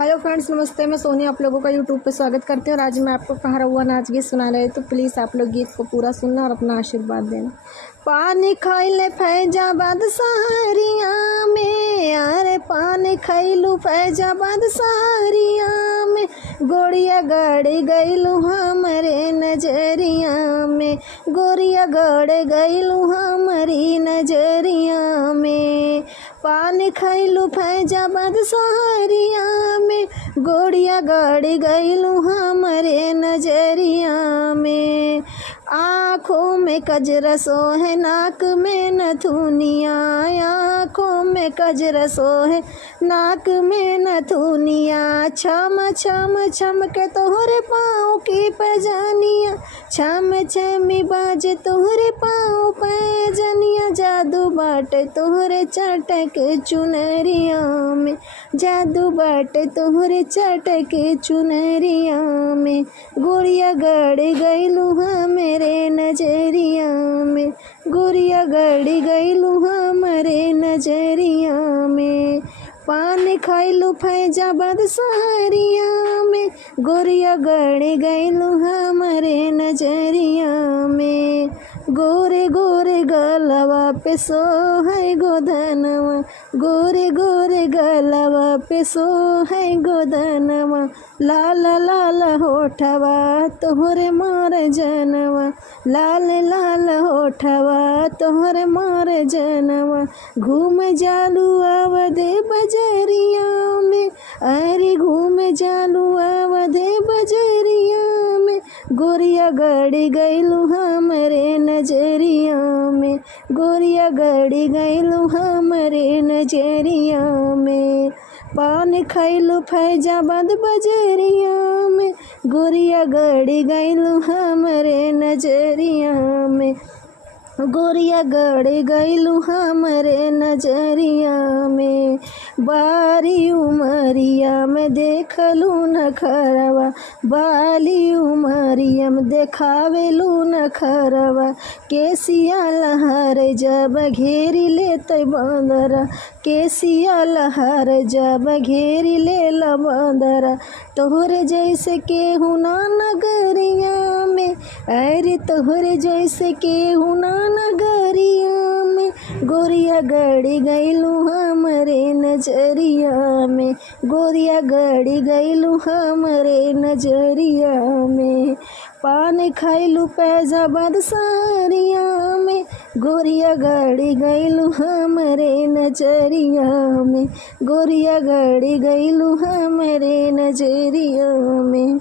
Hello friends, नमस्ते। मैं सोनी आप लोगों का यूट्यूब पे स्वागत करती हूँ और आज मैं आपको कहा हुआ नाच गीत सुना रही हूँ, तो प्लीज़ आप लोग गीत को पूरा सुनना और अपना आशीर्वाद देना। पानी खैले फैजाबाद सहरिया में, अरे पानी खैलू फैजाबाद सहरिया में, गोड़िया गड़ गईलू हमरे नजरिया में, गोरिया गड़ गईलू हमारी नजरिया में। पानी खैलू फैजाबाद सहरिया में, गोड़िया गड़ गईलू हमरे नजरिया में। आँखों में कजरा सोहे, नाक में नथुनिया, आँखों में कजरा सोहे, नाक में नथुनिया। छम छम छम के तोहरे पाँव की पैजनिया, छम छमी बाजे तोहरे पाँव पैजनिया। जादू बाटे तोहरे चटक चुनरिया में, जादू बाटे तोहरे चटक चुनरिया में। गोरिया गड़ गईलू हमरे नजरिया में, गोरिया गड़ गईलू हमरे नजरिया में। पानी खैलू फैजाबाद सहरिया में, गोरिया गड़ गईलू हमरे नजरिया में। गोरे गोरे गलवा पे सोहे गोदनवा, गोरे गोरे गलवा पे सोहे गोदनवा। लाल लाल होठवा तोहरे मार जनवा, लाल लाल होठवा तोहरे मार जनवा। घूम जालू आवदे बजरिया में, अरे घूम जालू आवदे बजरिया में। गोरिया गड़ गईलू हमरे नजरिया में, गोरिया गड़ गईलू हमरे नजरिया में। पान खैलू फैजाबाद बजरिया में, गोरिया गड़ गईलू हमरे नजरिया में, गोरिया गड़ गईलू हमरे नजरिया में। बारी उमरिया में देखलू नखरवा, बाली उमरिया में देखावेलू नखरवा। केसिया लहर जब घेरी लेते बंदरा, केसिया लहर जब घेरी ले ला बंदरा। तोहरे जैसे केहू ना नगरिया में, अरे तोहरे जैसे केहू ना नगरिया में। गोरिया गड़ गईलू हमरे नजरिया में, गोरिया गड़ गईलू हमरे नजरिया में। पान खैलू फैजाबाद सहरिया में, गोरिया गड़ गईलू हमरे नजरिया में, गोरिया गड़ गईलू हमरे नजरिया में।